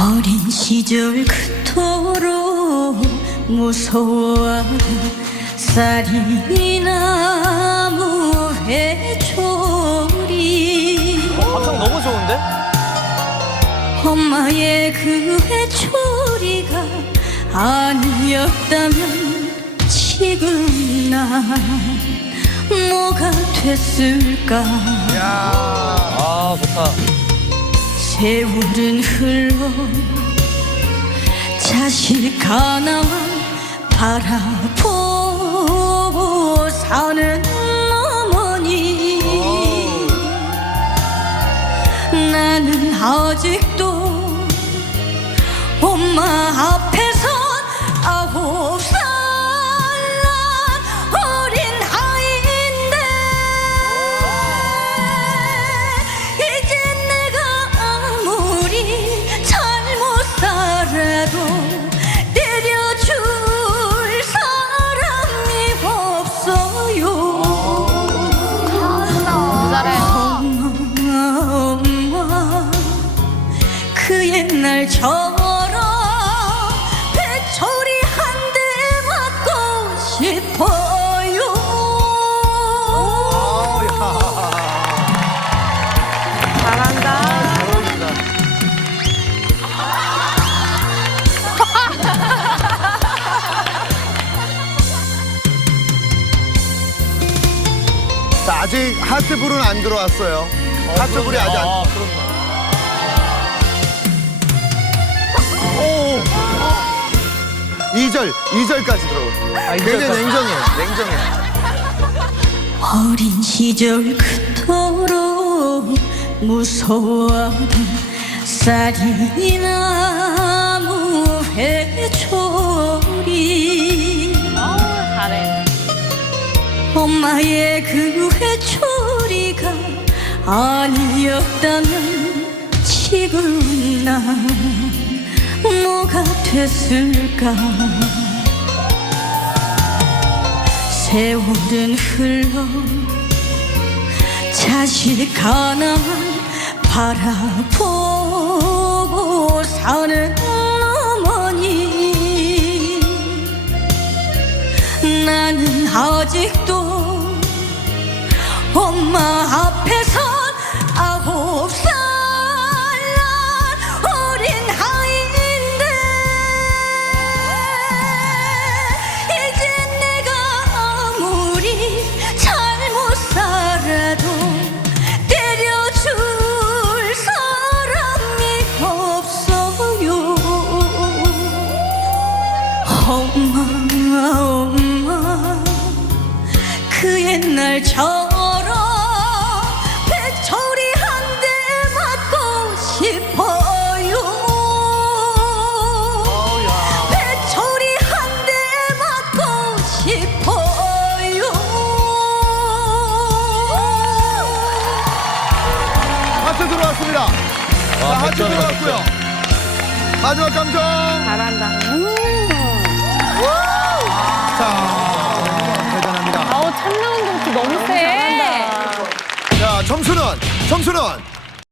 어린 시절 그토록 무서워하던 쌀이 나무 회초리 감성 너무 좋은데? 엄마의 그 회초리가 아니었다면 지금 난 뭐가 됐을까 아 좋다. 세월은 흘러 자식 하나만 바라보고 사는 어머니. 나는 아직 옛날처럼 회초리 한 대 맞고 싶어요 잘한다. 자, 아직 하트불은 안 들어왔어요. 하트불이 아직 안. 아. 오! 2절, 2절까지 들어오고. 아, 이 굉장히 절까지. 냉정해, 냉정해. 어린 시절 그토록 무서워하던 쌀이 나무 회초리 잘해. 엄마의 그 회초리가 아니었다면 지금 난 뭐가 됐을까? 세월은 흘러 자식 하나만 바라보고 사는 어머니. 나는 아직도 엄마 싶어요 하트 들어왔습니다. 자, 하트 백점이네, 들어왔고요. 마지막 감정. 잘한다. 자, 대단합니다. 아우, 첫 라운드부터 너무 세. 자, 점수는, 점수는